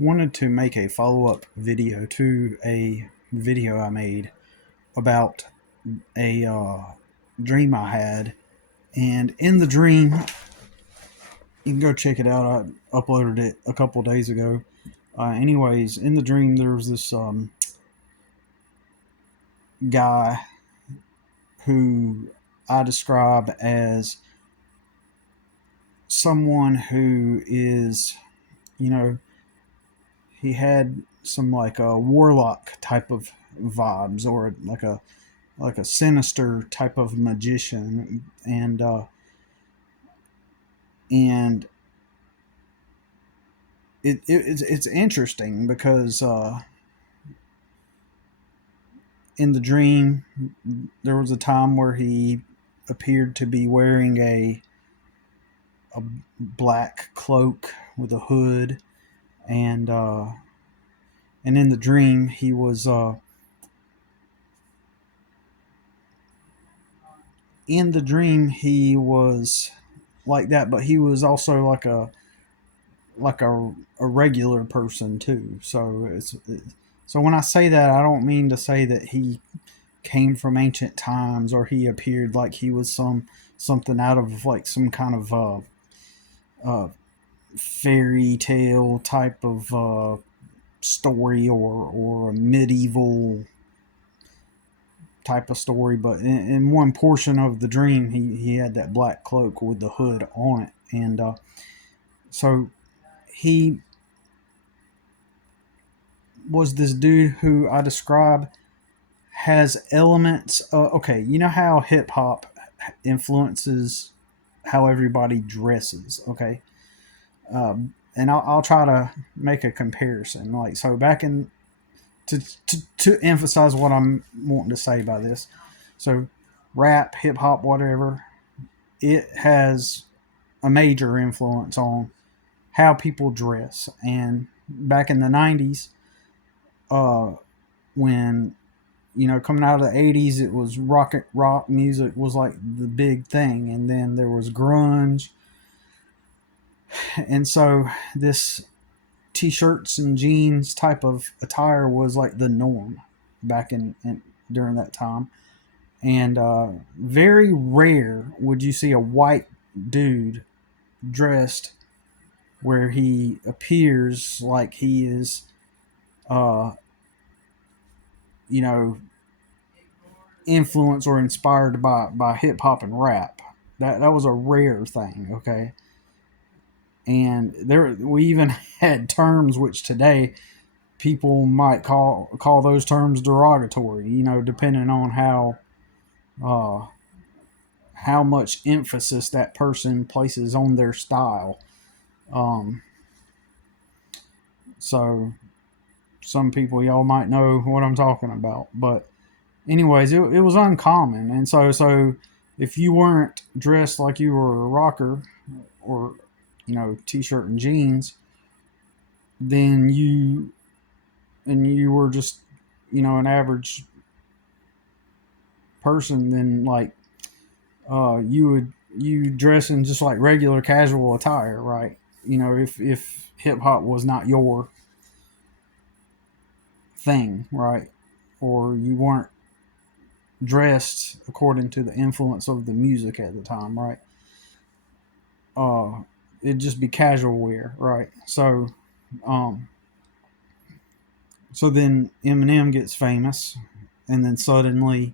wanted to make a follow-up video to a video I made about a dream I had. And in the dream, you can go check it out. I uploaded it a couple days ago. Anyways, in the dream, there was this guy who I describe as someone who is, you know, he had some like a warlock type of vibes, or like a sinister type of magician, and it's interesting because in the dream there was a time where he appeared to be wearing a black cloak with a hood, and in the dream he was like that, but he was also like a regular person too. So when I say that, I don't mean to say that he came from ancient times, or he appeared like he was something out of like some kind of uh, fairy tale type of story, or a medieval type of story. But in one portion of the dream, he had that black cloak with the hood on it, and so he was this dude who I describe has elements. Okay, you know how hip hop influences how everybody dresses. Okay, and I'll try to make a comparison. Like, so back in to emphasize what I'm wanting to say by this. So rap, hip hop, whatever, it has a major influence on how people dress. And back in the 90s, uh, when coming out of the 80s, it was rock music was like the big thing, and then there was grunge, and so this t-shirts and jeans type of attire was like the norm back in during that time. And very rare would you see a white dude dressed where he appears like he is uh you know influenced or inspired by hip hop and rap. That was a rare thing, okay? And there we even had terms which today people might call those terms derogatory, depending on uh, how much emphasis that person places on their style. Um, so some people, y'all might know what I'm talking about, but anyways, it was uncommon. And so if you weren't dressed like you were a rocker, or t-shirt and jeans, then you were just an average person, then like you dress in just like regular casual attire, right? If hip hop was not your thing, right? Or you weren't dressed according to the influence of the music at the time, right? It'd just be casual wear, right? Um, so then Eminem gets famous, and then suddenly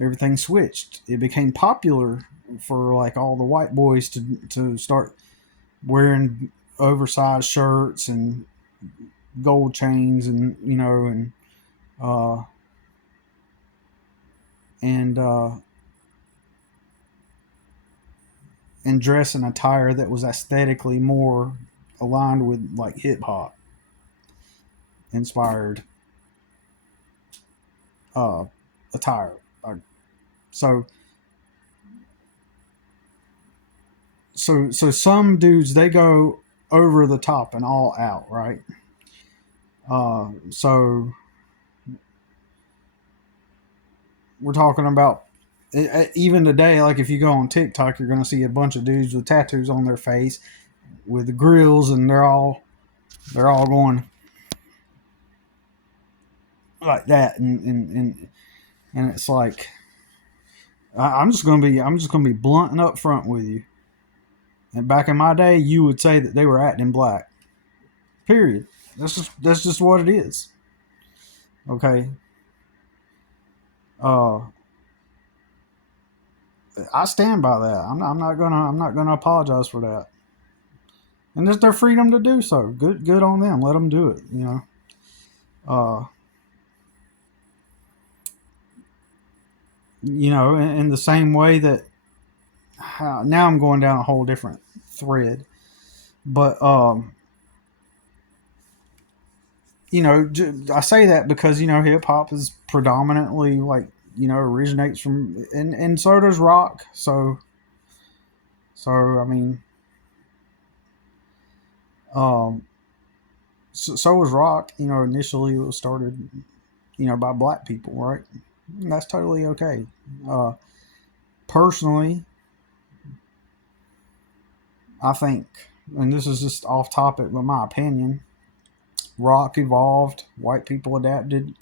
everything switched. It became popular for like all the white boys to start wearing oversized shirts and gold chains, and uh, and uh, and dress an attire that was aesthetically more aligned with like hip hop inspired uh, attire. So so some dudes, they go over the top and all out, right? So we're talking about even today. Like, if you go on TikTok, you're going to see a bunch of dudes with tattoos on their face with grills, and they're all They're all going like that, and it's like I'm just gonna be blunt and upfront with you. And back in my day, you would say that they were acting black. Period. That's just what it is. Okay. Uh, I stand by that. I'm not gonna apologize for that. And it's their freedom to do so. Good on them. Let them do it. Uh, in the same way that now I'm going down a whole different thread, but I say that because hip hop is predominantly like originates from and so does rock. So I mean, um, so was rock. Initially it was started by black people, right? And that's totally okay. Uh, Personally, I think, and this is just off topic, but my opinion, rock evolved. White people adapted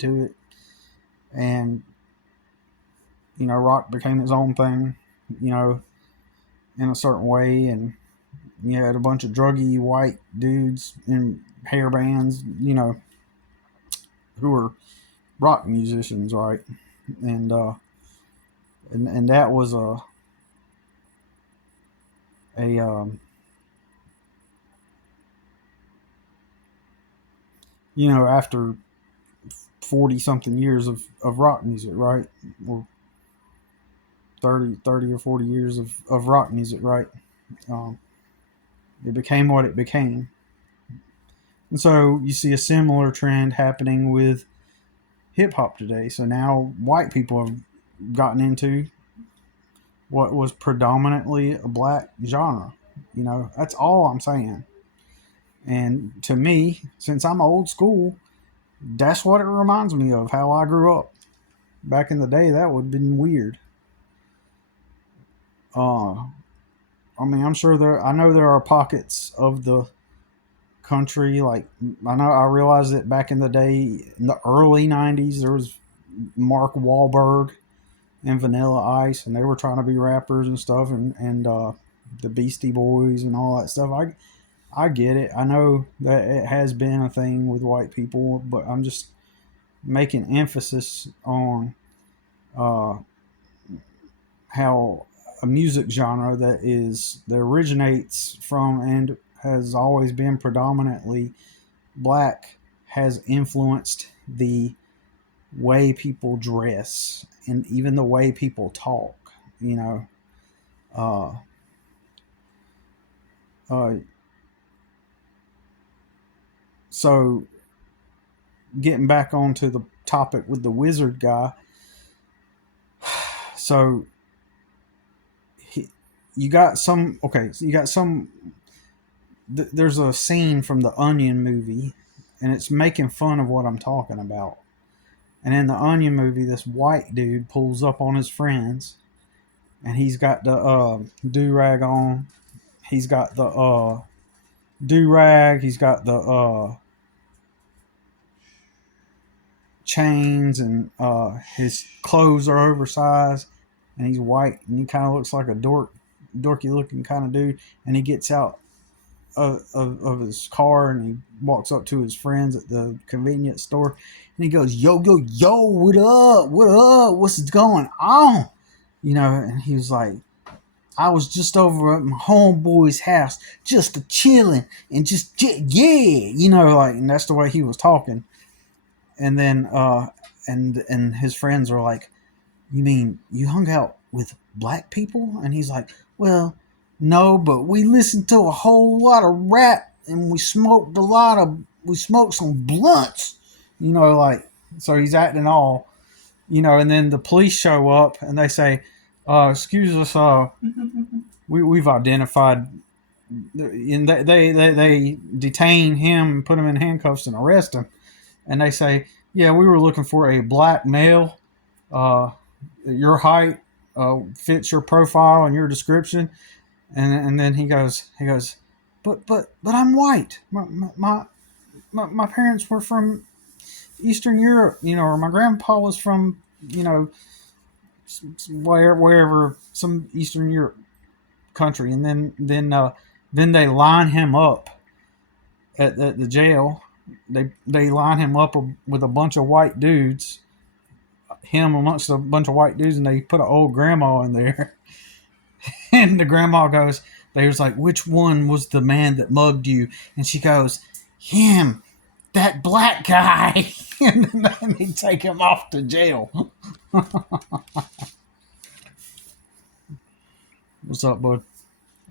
to it, and rock became its own thing. You know, in a certain way, and you had a bunch of druggy white dudes in hair bands, who were rock musicians, right? And and that was a after 40 something years of rock music, right? Or 30 or 40 years of rock music, right? Um, it became what it became. And so you see a similar trend happening with hip hop today. So now white people have gotten into what was predominantly a black genre. That's all I'm saying. And to me, since I'm old school, that's what it reminds me of how I grew up. Back in the day, that would have been weird. Uh, I mean, I know there are pockets of the country. Like, I realize that back in the day, in the early 90s, there was Mark Wahlberg and Vanilla Ice, and they were trying to be rappers and stuff, and the Beastie Boys and all that stuff. I get it. I know that it has been a thing with white people, but I'm just making emphasis on uh, how a music genre that originates from and has always been predominantly black has influenced the way people dress and even the way people talk. You know, uh, uh, so getting back onto the topic with the wizard guy. So he, you got some okay. So you got some. There's a scene from the Onion movie, and it's making fun of what I'm talking about. And in the Onion movie, this white dude pulls up on his friends, and he's got the do rag on. He's got the do rag. He's got the chains, and his clothes are oversized, and he's white, and he kind of looks like a dorky looking kind of dude. And he gets out of his car, and he walks up to his friends at the convenience store, and he goes, "Yo, yo, yo, what up? What up? What's going on?" And he was like, "I was just over at my homeboy's house, just a chilling and just yeah, like." And that's the way he was talking. And then and his friends were like, "You mean you hung out with black people?" And he's like, "Well, no, but we listened to a whole lot of rap, and we smoked some blunts." Like, so he's acting all, and then the police show up, and they say, "Excuse us, we've identified," and they detain him and put him in handcuffs and arrest him. And they say, "Yeah, we were looking for a black male. Uh, your height fits your profile and your description." And then he goes, but I'm white. My parents were from Eastern Europe, or my grandpa was from, wherever, some Eastern Europe country, and then they line him up at the jail. They line him up with a bunch of white dudes, him amongst a bunch of white dudes, and they put an old grandma in there. And the grandma goes, they was like, which one was the man that mugged you? And she goes, him, that black guy. And then they take him off to jail. What's up, bud?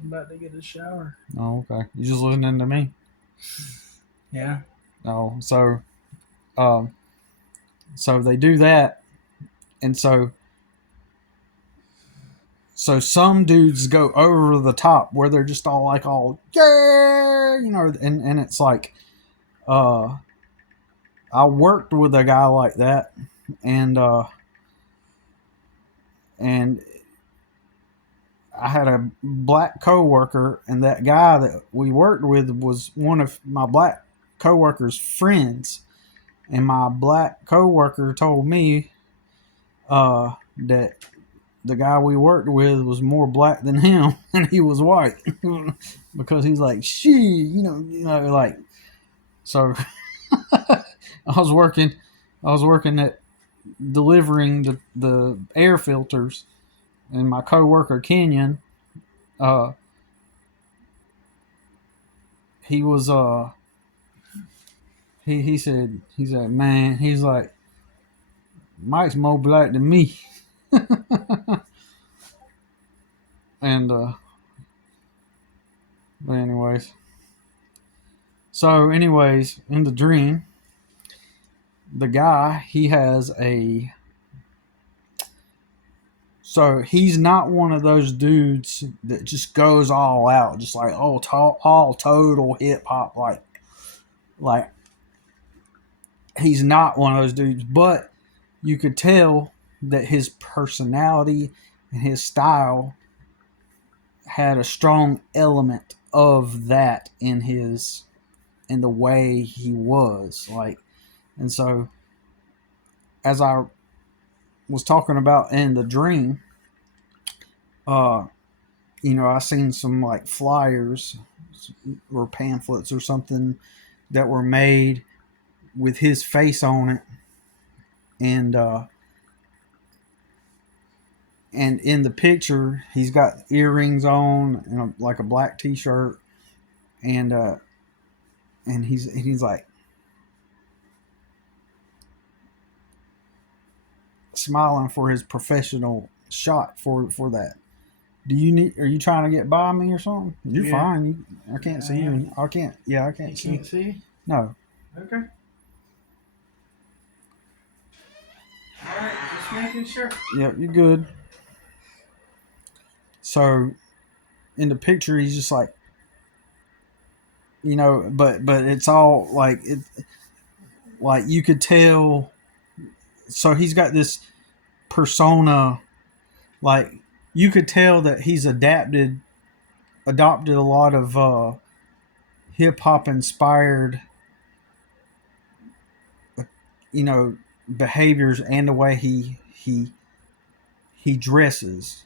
I'm about to get a shower. Oh, okay. You just listening to me? Yeah. Oh, so they do that, and so some dudes go over the top where they're just all like, yeah, and it's like, I worked with a guy like that, and I had a black coworker, and that guy that we worked with was one of my black coworker's friends, and my black coworker told me that the guy we worked with was more black than him, and he was white, because he's like, like, so. I was working at delivering the air filters, and my coworker Kenyon, he was he said, man, he's like, Mike's more black than me. And but anyways, in the dream, the guy, he has so he's not one of those dudes that just goes all out, just like, all total hip hop, like he's not one of those dudes, but you could tell that his personality and his style had a strong element of that in the way he was, like. And so, as I was talking about in the dream, I seen some like flyers or pamphlets or something that were made with his face on it, and in the picture he's got earrings on and like a black t-shirt, and he's like smiling for his professional shot for that. Are you trying to get by me or something? You're fine. I can't see you. I can't. Yeah, I can't see. You can't see? No. Okay. Alright, just making sure. Yep, you're good. So, in the picture, he's just like, but it's all like it, like you could tell. So he's got this persona, like you could tell that he's adopted a lot of hip hop inspired, behaviors, and the way he dresses.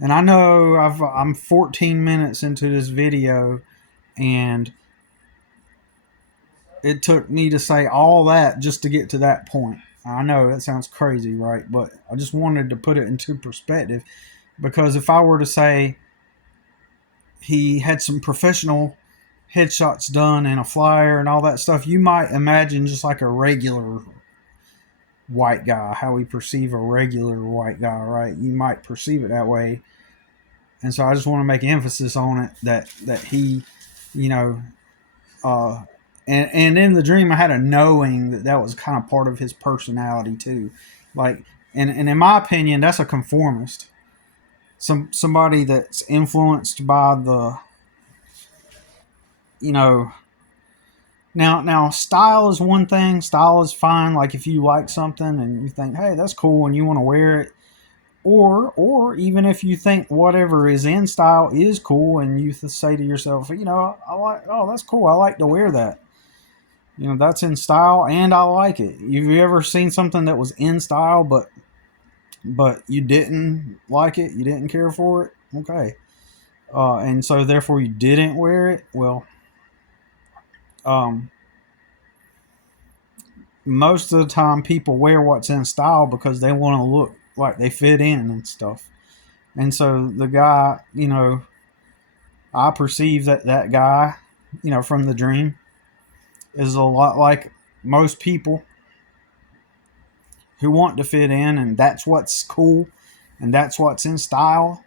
And I know I'm 14 minutes into this video, and it took me to say all that just to get to that point. I know that sounds crazy, right? But I just wanted to put it into perspective, because if I were to say he had some professional headshots done and a flyer and all that stuff, you might imagine just like a regular white guy, how we perceive a regular white guy, right? You might perceive it that way. And so I just want to make emphasis on it that he, and in the dream I had a knowing that was kind of part of his personality too. Like, and in my opinion, that's a conformist. Somebody that's influenced by the, now style is one thing. Style is fine. Like if you like something and you think, hey, that's cool, and you want to wear it, or even if you think whatever is in style is cool, and you say to yourself, I like, oh, that's cool, I like to wear that. That's in style and I like it. Have you ever seen something that was in style but you didn't like it, you didn't care for it? Okay. And so therefore you didn't wear it. Well, um, most of the time people wear what's in style because they want to look like they fit in and stuff. And so the guy, I perceive that guy, from the dream, is a lot like most people who want to fit in, and that's what's cool and that's what's in style.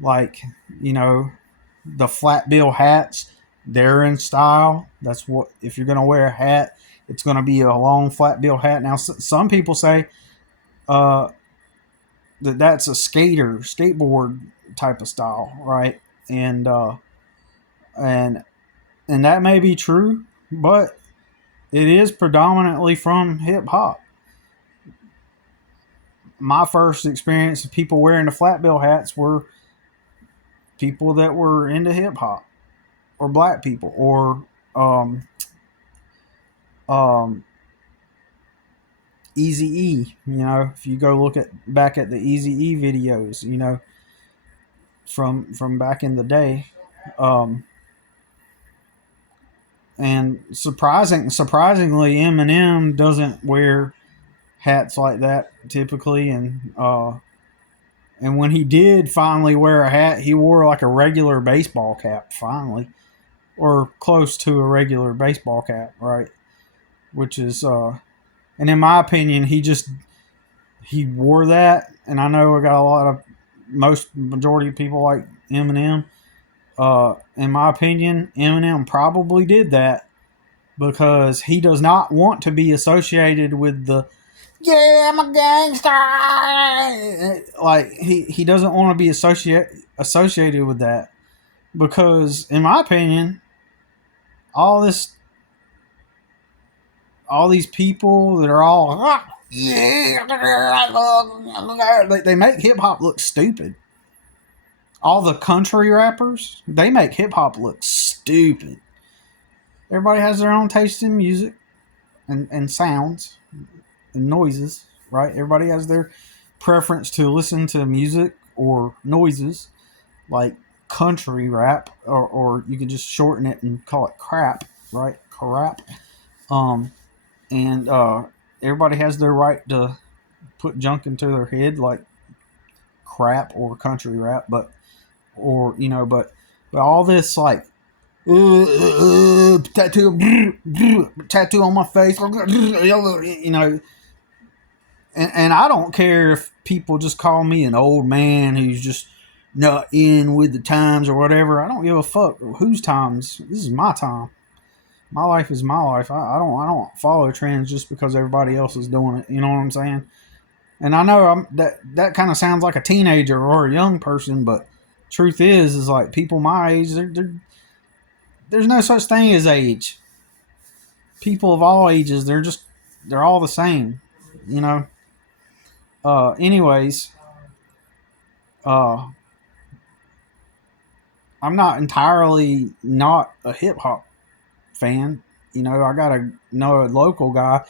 Like, the flat bill hats, they're in style. That's what, if you're going to wear a hat, it's going to be a long flat bill hat. Now, some people say uh, that's a skateboard type of style, right? And and that may be true, but it is predominantly from hip hop. My first experience of people wearing the flat bill hats were people that were into hip hop, or black people, or um, Easy E. If you go look back at the Easy E videos, from back in the day, and surprisingly, Eminem doesn't wear hats like that typically, and when he did finally wear a hat, he wore like a regular baseball cap finally, or close to a regular baseball cap, right? Which is, and in my opinion, he wore that, and I know I got a lot of majority of people like Eminem. In my opinion, Eminem probably did that because he does not want to be associated with the "yeah, I'm a gangster." Like he doesn't want to be associated with that, because in my opinion, all these people that are all yeah, they make hip hop look stupid. All the country rappers, they make hip hop look stupid. Everybody has their own taste in music and sounds and noises, right? Everybody has their preference to listen to music or noises, like country rap, or you can just shorten it and call it crap, right? Crap. And everybody has their right to put junk into their head like crap or country rap, but all this like tattoo on my face, and I don't care if people just call me an old man who's just not in with the times or whatever. I don't give a fuck whose times. This is my time. My life is my life. I don't follow trends just because everybody else is doing it. You know what I'm saying? And I know that kind of sounds like a teenager or a young person, but truth is like people my age, there's no such thing as age. People of all ages, they're all the same, you know. Anyways, uh, I'm not entirely not a hip hop fan. I gotta know a local guy.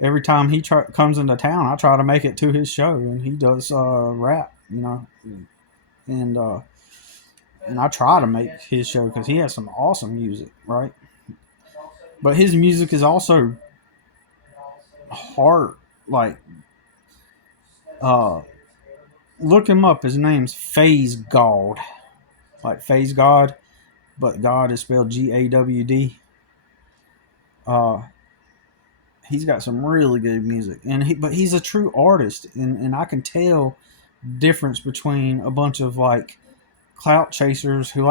Every time he comes into town, I try to make it to his show, and he does rap, and I try to make his show because he has some awesome music, right? But his music is also hard. Like, look him up. His name's Phase God, like Phase God, but God is spelled GAWD. He's got some really good music, but he's a true artist, and I can tell difference between a bunch of like clout chasers who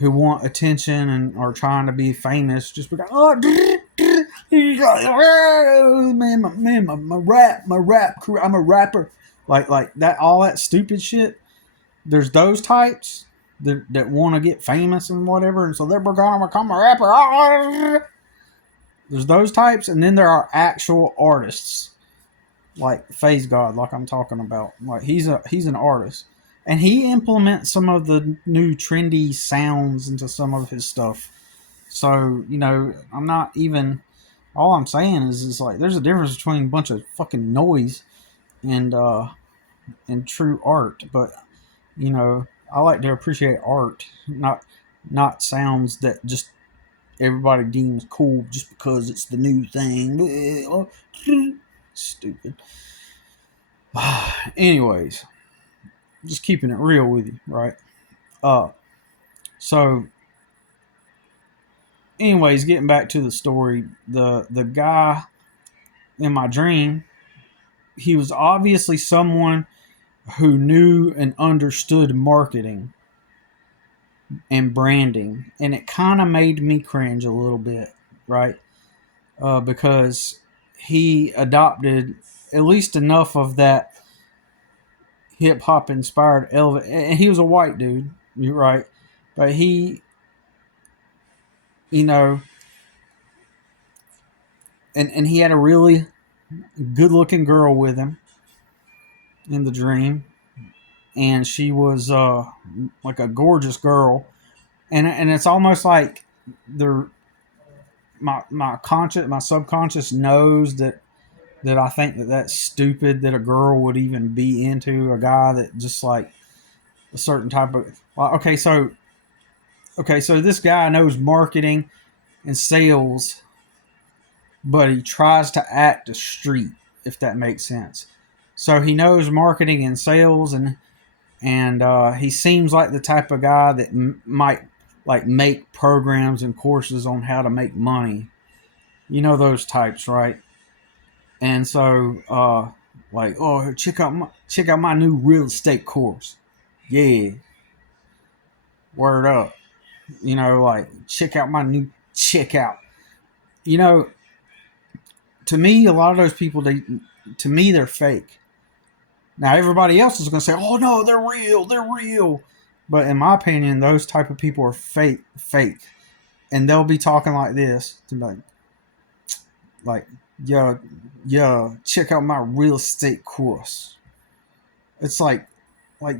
want attention and are trying to be famous just because my rap crew, I'm a rapper, like that, all that stupid shit. There's those types that want to get famous and whatever, and so they're gonna become a rapper. There's those types, and then there are actual artists like Phase God, like I'm talking about. Like he's an artist, and he implements some of the new trendy sounds into some of his stuff. So I'm not even. All I'm saying is like there's a difference between a bunch of fucking noise and true art. But I like to appreciate art, not sounds that just everybody deems cool just because it's the new thing. Stupid. Anyways, just keeping it real with you, right? Uh, so anyways, getting back to the story, the guy in my dream, he was obviously someone who knew and understood marketing and branding, and it kind of made me cringe a little bit, right? Because he adopted at least enough of that hip hop inspired element, and he was a white dude, you're right, but he, you know, and he had a really good looking girl with him in the dream, and she was like a gorgeous girl, and it's almost like the my subconscious knows that I think that's stupid that a girl would even be into a guy that just like a certain type of. Well, okay, so this guy knows marketing and sales, but he tries to act a street, if that makes sense. So he knows marketing and sales, and he seems like the type of guy that might like make programs and courses on how to make money. You know those types, right? And so, like, oh, check out my new real estate course. Yeah, word up. Like check out. You know, to me, a lot of those people, to me, they're fake. Now, everybody else is going to say, oh no, they're real. But in my opinion, those type of people are fake, and they'll be talking like this to like, yeah, check out my real estate course. It's like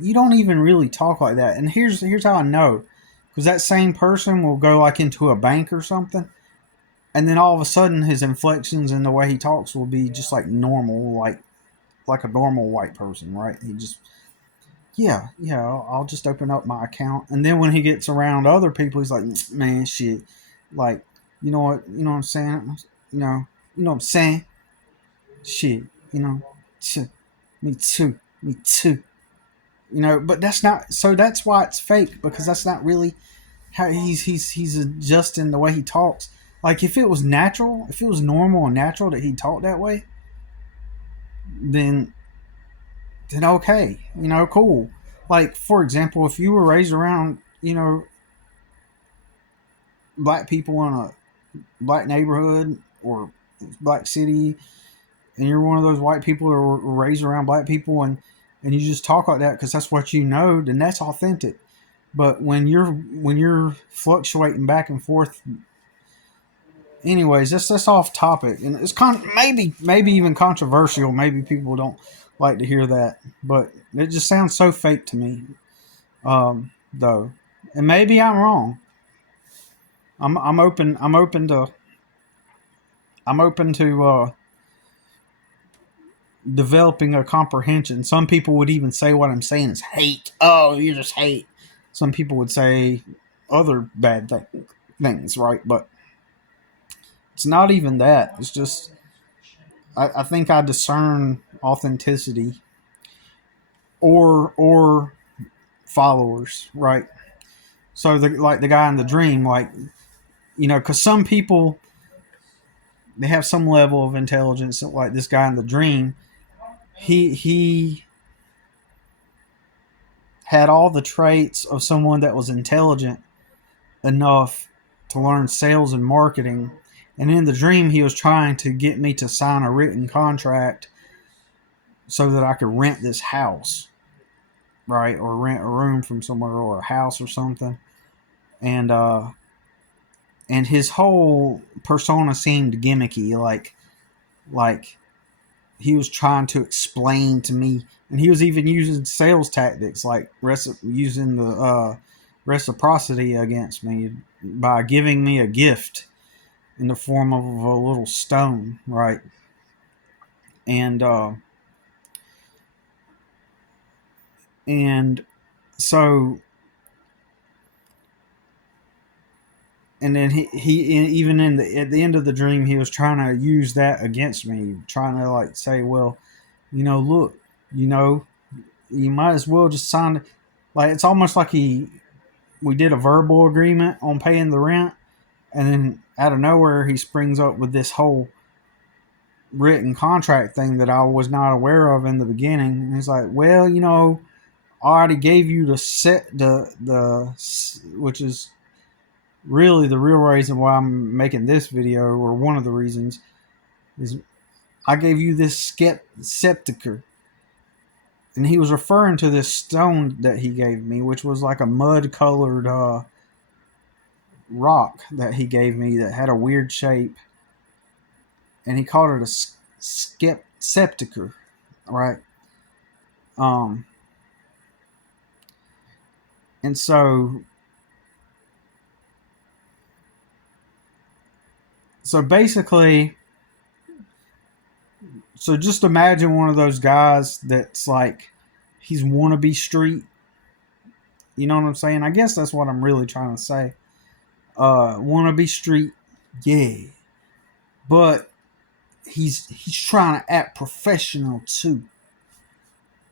you don't even really talk like that. And here's how I know, because that same person will go like into a bank or something, and then all of a sudden his inflections and the way he talks will be just like normal, like a normal white person, right? He just yeah, I'll just open up my account, and then when he gets around other people, he's like, man, shit, like you know what I'm saying, you know what I'm saying, shit, shit, me too. But that's not, so that's why it's fake, because that's not really how he's adjusting the way he talks. Like if it was natural, if it was normal and natural that he talked that way, then okay, cool. Like for example, if you were raised around black people in a black neighborhood or black city, and you're one of those white people that were raised around black people, and you just talk like that because that's what you know, then that's authentic. But when you're fluctuating back and forth, anyways, that's off topic, and it's maybe even controversial. Maybe people don't like to hear that, but it just sounds so fake to me, though, and maybe I'm wrong. I'm open. I'm open to developing a comprehension. Some people would even say what I'm saying is hate. Oh, you just hate. Some people would say other bad things, right? But it's not even that. It's just I think I discern authenticity or followers, right? So like the guy in the dream, like because some people, they have some level of intelligence. Like this guy in the dream, he had all the traits of someone that was intelligent enough to learn sales and marketing. And in the dream, he was trying to get me to sign a written contract so that I could rent this house, right? Or rent a room from somewhere, or a house or something. And his whole persona seemed gimmicky, like he was trying to explain to me, and he was even using sales tactics like using the reciprocity against me by giving me a gift in the form of a little stone, right? And and so and then he even in the at the end of the dream he was trying to use that against me, trying to like say, well, look, you know, you might as well just sign. Like it's almost like we did a verbal agreement on paying the rent, and then out of nowhere he springs up with this whole written contract thing that I was not aware of in the beginning. And he's like, well, I already gave you the which is really the real reason why I'm making this video, or one of the reasons, is I gave you this scepter. And he was referring to this stone that he gave me, which was like a mud colored rock that he gave me that had a weird shape. And he called it a scepter, right? And so basically, so just imagine one of those guys that's like, he's wannabe street. You know what I'm saying? I guess that's what I'm really trying to say. Wannabe street, yeah. But he's trying to act professional too.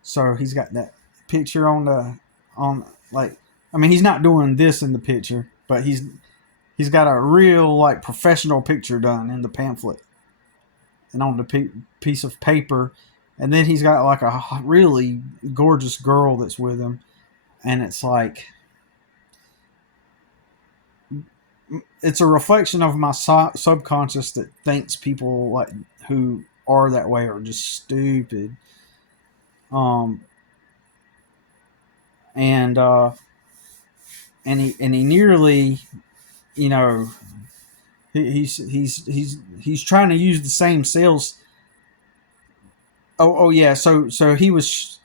So he's got that picture on like, I mean, he's not doing this in the picture, but he's got a real like professional picture done in the pamphlet and on the piece of paper. And then he's got like a really gorgeous girl that's with him, and it's like, it's a reflection of my subconscious that thinks people like who are that way are just stupid. And he nearly, he's trying to use the same sales. Oh yeah. So he's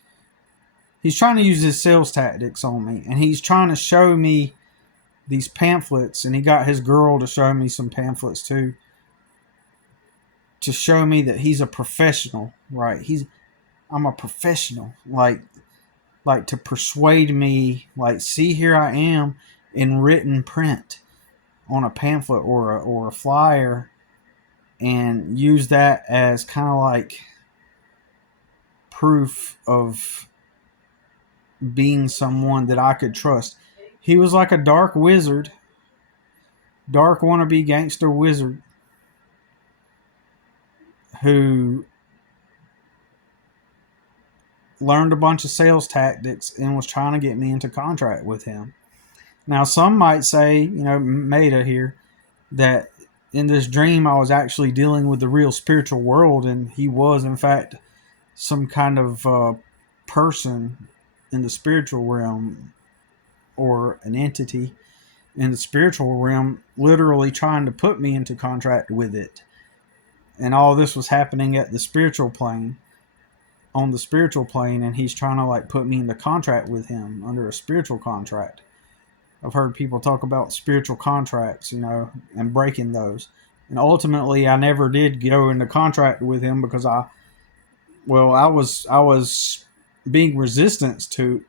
trying to use his sales tactics on me, and he's trying to show me these pamphlets, and he got his girl to show me some pamphlets too, to show me that he's a professional, right? I'm a professional, like to persuade me, like, see, here I am in written print on a pamphlet or a flyer, and use that as kind of like proof of being someone that I could trust. He was like a dark wannabe gangster wizard who learned a bunch of sales tactics and was trying to get me into contract with him. Now, some might say, Maida here, that in this dream I was actually dealing with the real spiritual world, and he was, in fact, some kind of person in the spiritual realm, or an entity in the spiritual realm, literally trying to put me into contract with it. And all this was happening at the spiritual plane, on the spiritual plane, and he's trying to like put me into contract with him under a spiritual contract. I've heard people talk about spiritual contracts, and breaking those. And ultimately, I never did go into contract with him because I was being resistant to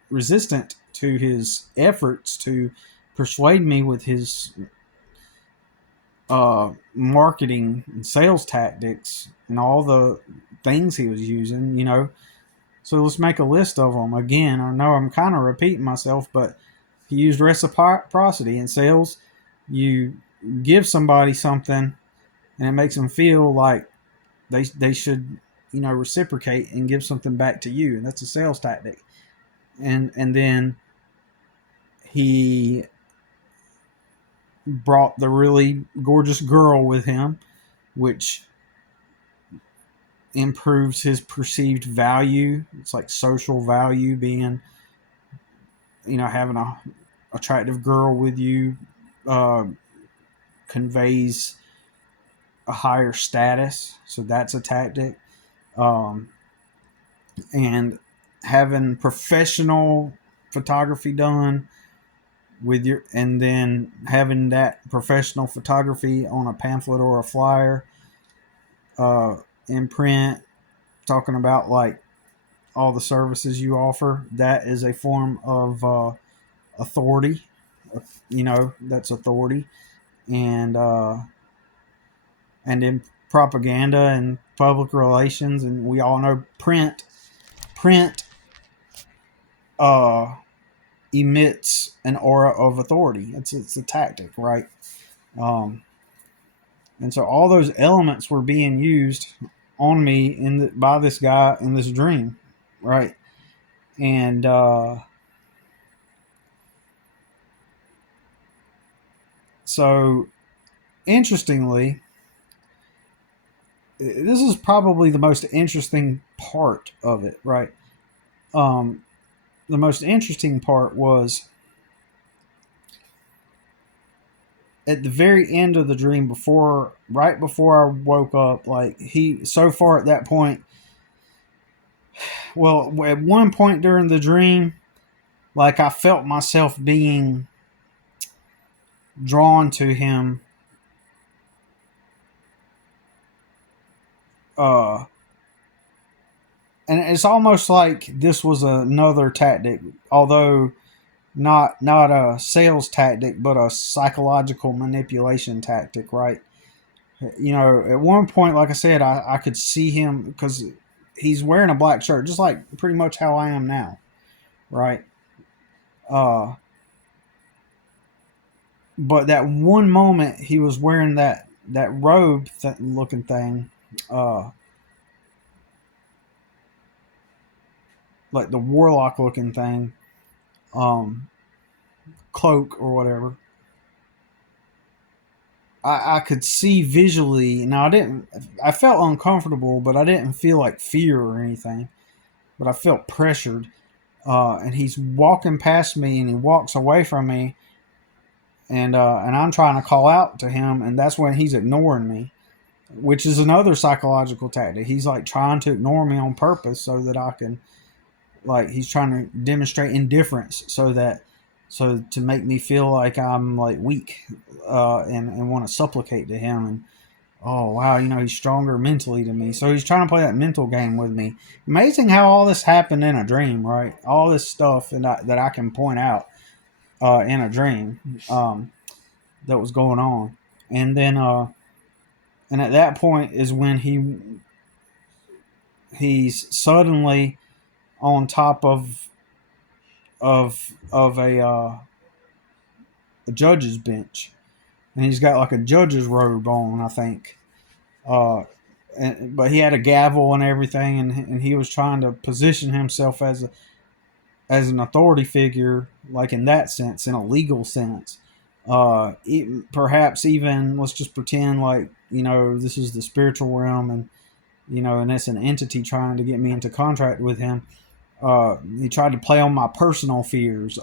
his efforts to persuade me with his marketing and sales tactics and all the things he was using, So let's make a list of them. Again, I know I'm kind of repeating myself, but he used reciprocity in sales. You give somebody something, and it makes them feel like they should, reciprocate and give something back to you, and that's a sales tactic. And then he brought the really gorgeous girl with him, which improves his perceived value. It's like social value, being, having a attractive girl with you conveys a higher status. So that's a tactic. um, and having professional photography done with your, and then having that professional photography on a pamphlet or a flyer, uh, in print, talking about like all the services you offer. That is a form of authority. That's authority. And in propaganda and public relations, and we all know print uh, emits an aura of authority. It's a tactic, right? Um, and so all those elements were being used on me by this guy in this dream, right? And so interestingly, this is probably the most interesting part of it, right? Um, the most interesting part was at the very end of the dream, right before I woke up. Like, he, so far at that point, well, at one point during the dream, like, I felt myself being drawn to him, uh and it's almost like this was another tactic, although not a sales tactic, but a psychological manipulation tactic, right? At one point, like I said, I could see him because he's wearing a black shirt, just like pretty much how I am now, right? Uh, but that one moment he was wearing that robe looking thing, uh, like the warlock looking thing, um, cloak or whatever. I could see visually. Now I didn't. I felt uncomfortable, but I didn't feel like fear or anything. But I felt pressured. And he's walking past me, and he walks away from me, and I'm trying to call out to him, and that's when he's ignoring me, which is another psychological tactic. He's like trying to ignore me on purpose so that I can, like, he's trying to demonstrate indifference so to make me feel like I'm like weak, and want to supplicate to him. And oh wow, he's stronger mentally than me, so he's trying to play that mental game with me. Amazing how all this happened in a dream, right? All this stuff that I can point out in a dream, that was going on. And then and at that point is when he's suddenly on top of a judge's bench, and he's got like a judge's robe on, I think. Uh, but he had a gavel and everything, and he was trying to position himself as an authority figure, like in that sense, in a legal sense. Perhaps even, let's just pretend like, this is the spiritual realm, and it's an entity trying to get me into contract with him. He tried to play on my personal fears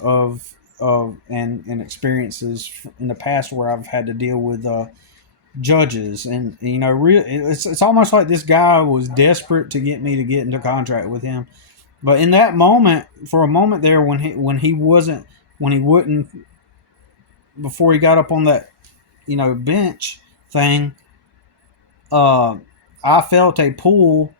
and experiences in the past where I've had to deal with judges, and it's almost like this guy was desperate to get me to get into contract with him. But in that moment, for a moment there, when he wouldn't, before he got up on that bench thing, uh, I felt a pull,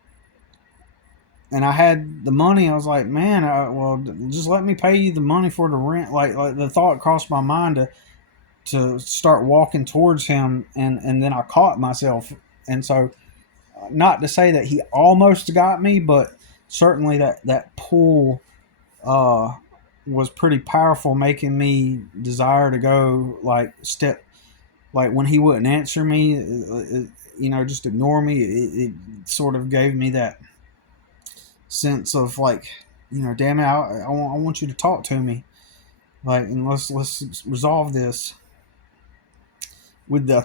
and I had the money. I was like, man, well, just let me pay you the money for the rent. Like the thought crossed my mind to start walking towards him, and then I caught myself. And so, not to say that he almost got me, but certainly that pull uh, was pretty powerful, making me desire to go, like, step, like when he wouldn't answer me, just ignore me. It sort of gave me that sense of like, damn it, I want you to talk to me, like, and let's resolve this. With the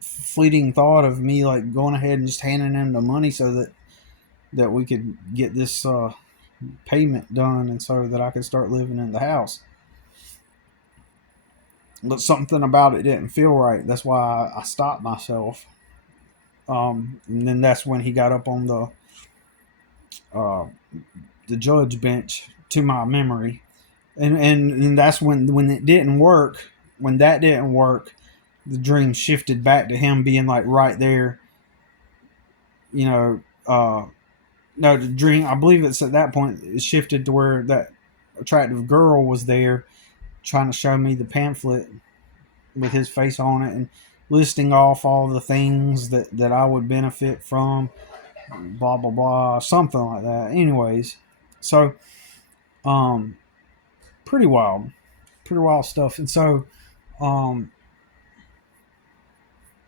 fleeting thought of me like going ahead and just handing him the money so that we could get this payment done, and so that I could start living in the house. But something about it didn't feel right. That's why I stopped myself. And then that's when he got up on uh, the judge bench to my memory, and that's when it didn't work. When that didn't work, the dream shifted back to him being like right there. You know, no, the dream. I believe it's at that point it shifted to where that attractive girl was there, trying to show me the pamphlet with his face on it and listing off all the things that I would benefit from, blah blah blah, something like that. Anyways, so um, pretty wild stuff. And so, um,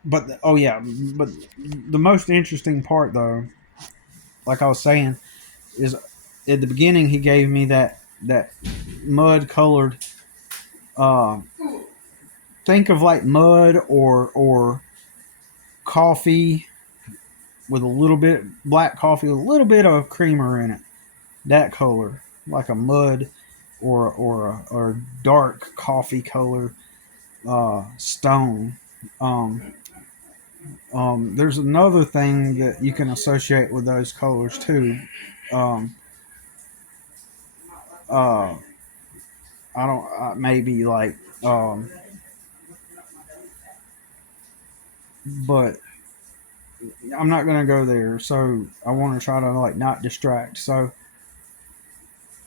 but oh yeah, but the most interesting part though, like I was saying, is at the beginning he gave me that mud colored. Uh, think of like mud or coffee with a little bit black coffee, a little bit of creamer in it. That color, like a mud or dark coffee color stone. Um, there's another thing that you can associate with those colors too. Um, uh, I don't maybe like, but I'm not gonna go there. So I want to try to like not distract. So,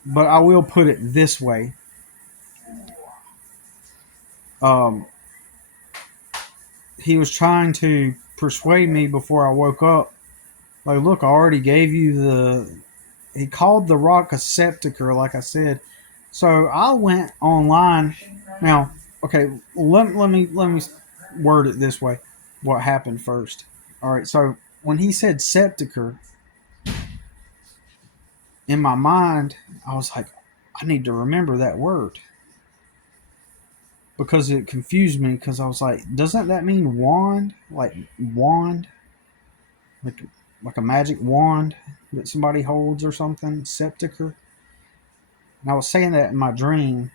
but I will put it this way. Um, he was trying to persuade me before I woke up. Like, look, I already gave you the. He called the rock a sepulcher, like I said. So I went online. Now, okay, let me word it this way. What happened first? All right. So when he said sepulcher, in my mind, I was like, I need to remember that word because it confused me. Because I was like, doesn't that mean wand? Like wand, like like a magic wand that somebody holds or something? Sepulcher. And I was saying that in my dream.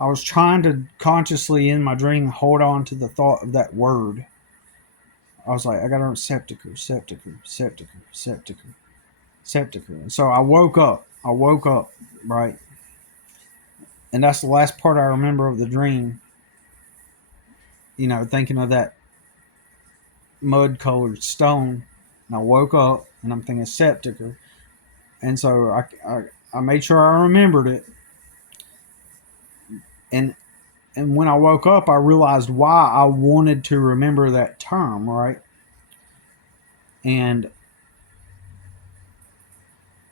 I was trying to consciously in my dream hold on to the thought of that word. I was like, I got to learn sepulcher, sepulcher, sepulcher, sepulcher, sepulcher. And so I woke up. Right? And that's the last part I remember of the dream. You know, thinking of that mud colored stone. And I woke up and I'm thinking sepulcher. And so I made sure I remembered it. And when I woke up, I realized why I wanted to remember that term, right? And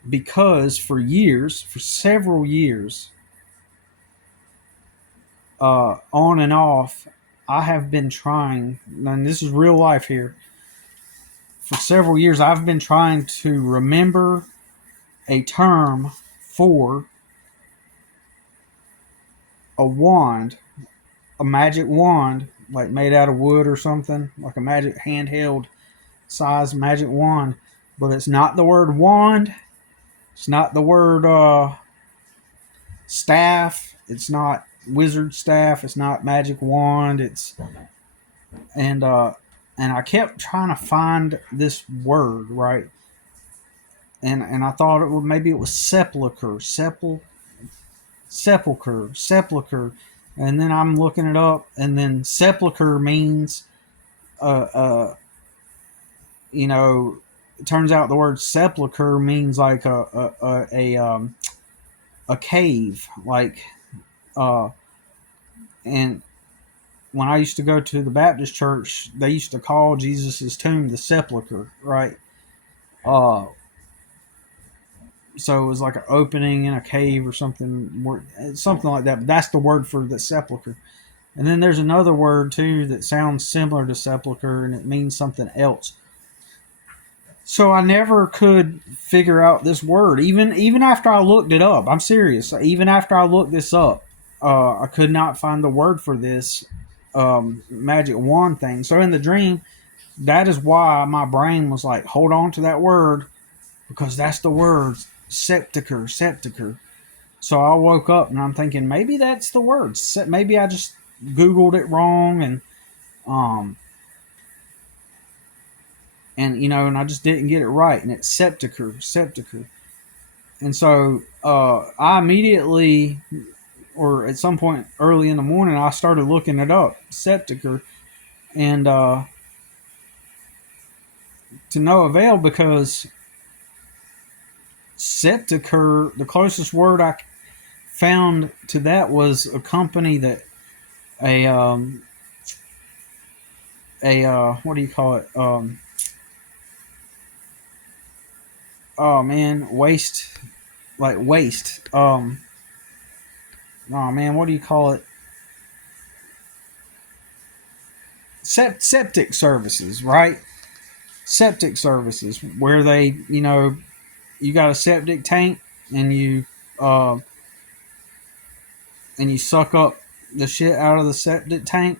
because for years, for several years, on and off, I have been trying, and this is real life here. For several years, I've been trying to remember a term for a wand, a magic wand, like made out of wood or something, like a magic handheld size magic wand. But it's not the word wand. It's not the word staff. It's not wizard staff. It's not magic wand. And uh, and I kept trying to find this word, right. And I thought maybe it was sepulcher, sepulcher. And then I'm looking it up, and then sepulcher means uh uh you know, it turns out the word sepulcher means like a cave, like uh and when I used to go to the Baptist church, they used to call Jesus's tomb the sepulcher, right? Uh, so it was like an opening in a cave or something, something like that. But that's the word for the sepulcher. And then there's another word too that sounds similar to sepulcher, and it means something else. So I never could figure out this word, even after I looked it up. I'm serious. Even after I looked this up, I could not find the word for this magic wand thing. So in the dream, that is why my brain was like, hold on to that word because that's the word sepulcher, sepulcher. So I woke up and I'm thinking maybe that's the word. Maybe I just Googled it wrong um and and I just didn't get it right, and it's septicur. And so I immediately, or at some point early in the morning, I started looking it up, septicur, and to no avail, because septicur, the closest word I found to that was a company that a what do you call it? Oh man, waste, like waste. Oh man, what do you call it? Septic services, right? Septic services, where they, you got a septic tank, and uh, you suck up the shit out of the septic tank.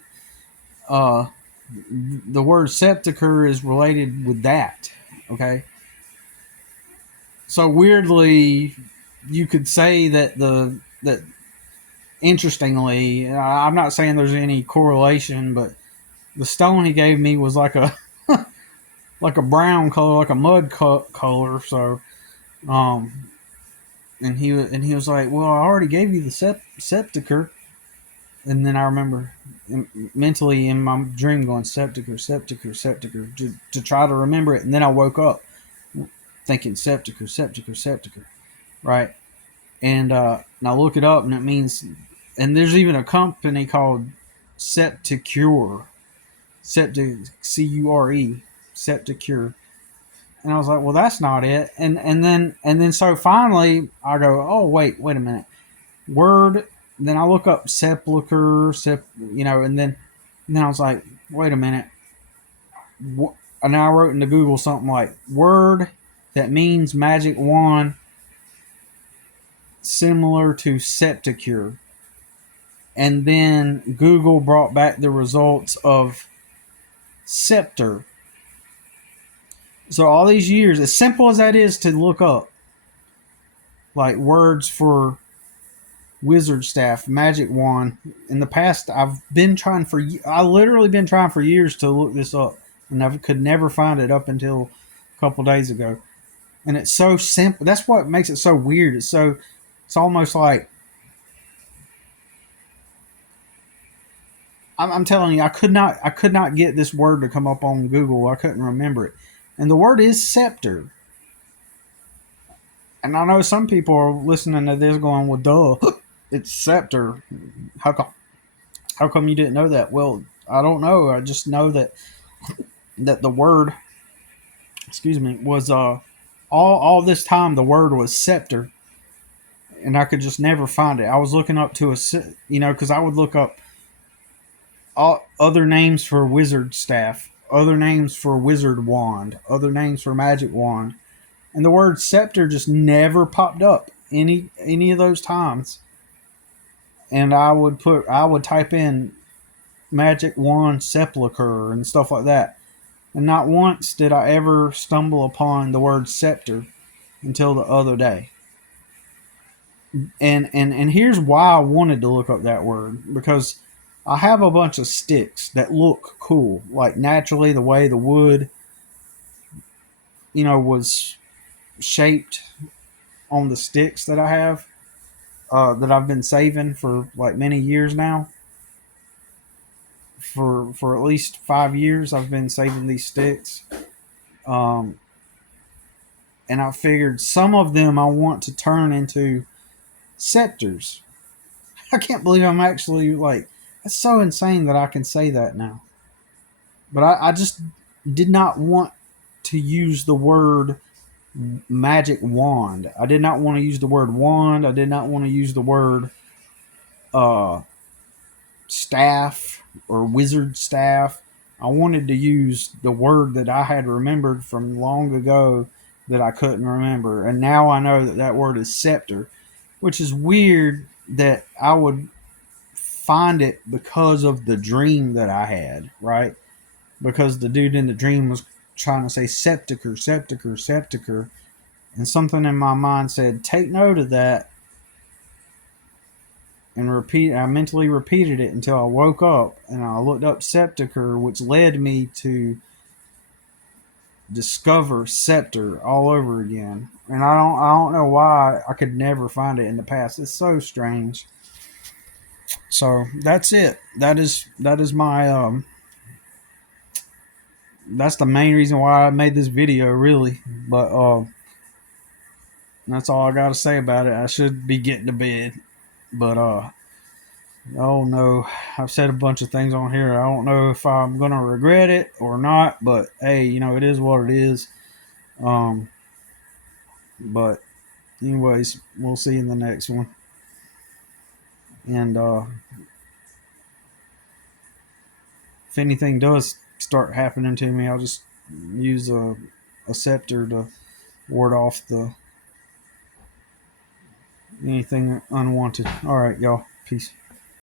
Uh, the word septicur is related with that. Okay, so weirdly, you could say that interestingly, I'm not saying there's any correlation, but the stone he gave me was like a like a brown color, like a mud color. So, um, and he was like, "Well, I already gave you the septicur." And then I remember mentally in my dream going septicur to try to remember it. And then I woke up thinking septicur, right? And I look it up, and it means, and there's even a company called Septicure, Cure, Septicure. And I was like, well, that's not it. And then so finally I go, oh wait a minute, word. Then I look up sepulcher, and then I was like, wait a minute. And I wrote into Google something like word that means magic wand, similar to septicure. And then Google brought back the results of scepter. So all these years, as simple as that is to look up, like words for wizard staff, magic wand. In the past, I literally been trying for years to look this up, and I could never find it up until a couple days ago. And it's so simple. That's what makes it so weird. It's almost like, I'm telling you, I could not get this word to come up on Google. I couldn't remember it, and the word is scepter. And I know some people are listening to this going, "Well, duh, it's scepter. How come? How come you didn't know that?" Well, I don't know. I just know that the word, excuse me, was all this time the word was scepter, and I could just never find it. I was looking up to because I would look up all other names for wizard staff, other names for wizard wand, other names for magic wand, and the word scepter just never popped up any of those times. And I would type in magic wand sepulcher and stuff like that, and not once did I ever stumble upon the word scepter until the other day. And here's why I wanted to look up that word, because I have a bunch of sticks that look cool, like naturally the way the wood, was shaped on the sticks that I have, that I've been saving for like many years now. For at least 5 years, I've been saving these sticks, um, and I figured some of them I want to turn into scepters. I can't believe I'm actually like, that's so insane that I can say that now. But I just did not want to use the word magic wand. I did not want to use the word wand. I did not want to use the word uh, staff or wizard staff. I wanted to use the word that I had remembered from long ago that I couldn't remember. And now I know that word is scepter, which is weird that I would find it because of the dream that I had, right? Because the dude in the dream was trying to say septicur, and something in my mind said, take note of that, and repeat. I mentally repeated it until I woke up, and I looked up septicur, which led me to discover scepter all over again, and I don't know why I could never find it in the past. It's so strange. So that's it. That is my that's the main reason why I made this video, really. But that's all I got to say about it. I should be getting to bed, but oh no, I've said a bunch of things on here. I don't know if I'm gonna regret it or not, but hey, it is what it is. Um, but anyways, we'll see in the next one. And if anything does start happening to me, I'll just use a scepter to ward off the anything unwanted. All right, y'all. Peace.